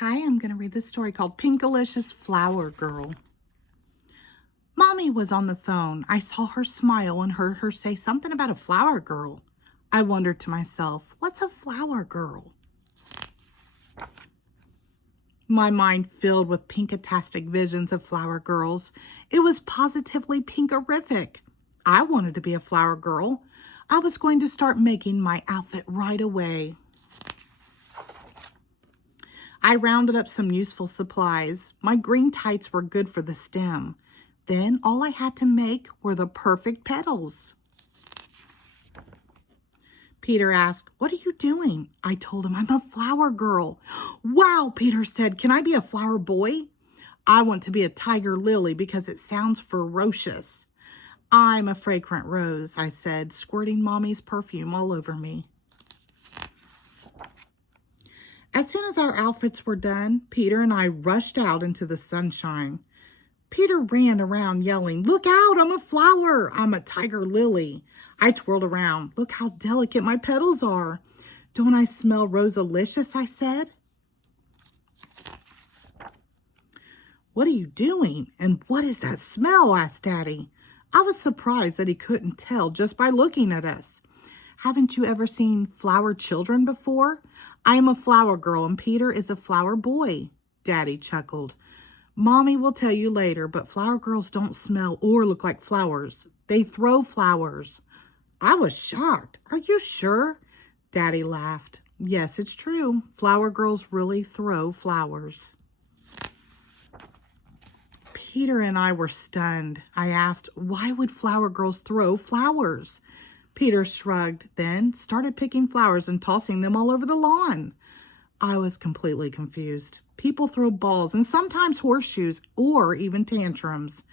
Hi, I'm going to read this story called Pinkalicious Flower Girl. Mommy was on the phone. I saw her smile and heard her say something about a flower girl. I wondered to myself, what's a flower girl? My mind filled with pinkatastic visions of flower girls. It was positively pinkerific. I wanted to be a flower girl. I was going to start making my outfit right away. I rounded up some useful supplies. My green tights were good for the stem. Then all I had to make were the perfect petals. Peter asked, "What are you doing?" I told him, "I'm a flower girl." "Wow," Peter said, "can I be a flower boy?" "I want to be a tiger lily because it sounds ferocious." "I'm a fragrant rose," I said, squirting Mommy's perfume all over me. As soon as our outfits were done, Peter and I rushed out into the sunshine. Peter ran around yelling, "Look out, I'm a flower. I'm a tiger lily." I twirled around. "Look how delicate my petals are. Don't I smell rosalicious?" I said. "What are you doing? And what is that smell?" asked Daddy. I was surprised that he couldn't tell just by looking at us. "Haven't you ever seen flower children before? I am a flower girl and Peter is a flower boy." Daddy chuckled. "Mommy will tell you later, but flower girls don't smell or look like flowers. They throw flowers." I was shocked. "Are you sure?" Daddy laughed. "Yes, it's true. Flower girls really throw flowers." Peter and I were stunned. I asked, "Why would flower girls throw flowers?" Peter shrugged, then started picking flowers and tossing them all over the lawn. I was completely confused. People throw balls and sometimes horseshoes or even tantrums.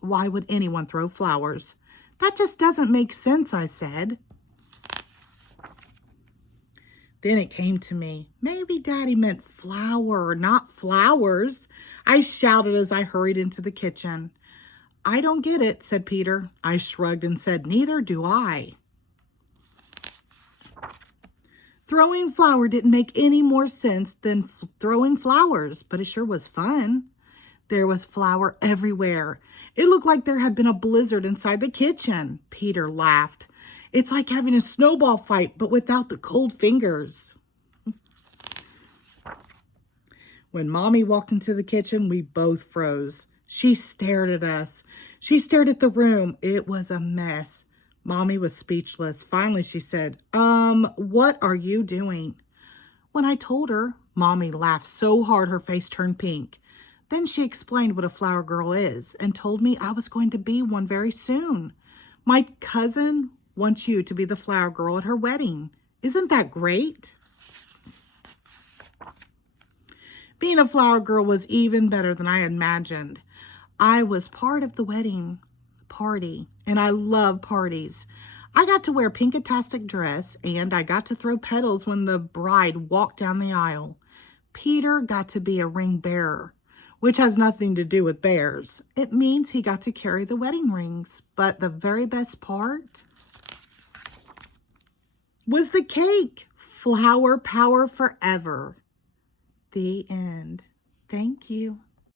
Why would anyone throw flowers? "That just doesn't make sense," I said. Then it came to me. Maybe Daddy meant flower, not flowers. I shouted as I hurried into the kitchen. "I don't get it," said Peter. I shrugged and said, "Neither do I." Throwing flour didn't make any more sense than throwing flowers, but it sure was fun. There was flour everywhere. It looked like there had been a blizzard inside the kitchen. Peter laughed. "It's like having a snowball fight, but without the cold fingers." When Mommy walked into the kitchen, we both froze. She stared at us. She stared at the room. It was a mess. Mommy was speechless. Finally, she said, "What are you doing?" When I told her, Mommy laughed so hard her face turned pink. Then she explained what a flower girl is and told me I was going to be one very soon. "My cousin wants you to be the flower girl at her wedding. Isn't that great?" Being a flower girl was even better than I had imagined. I was part of the wedding party, and I love parties. I got to wear a pinkatastic dress, and I got to throw petals when the bride walked down the aisle. Peter got to be a ring bearer, which has nothing to do with bears. It means he got to carry the wedding rings. But the very best part was the cake. Flower power forever. The end. Thank you.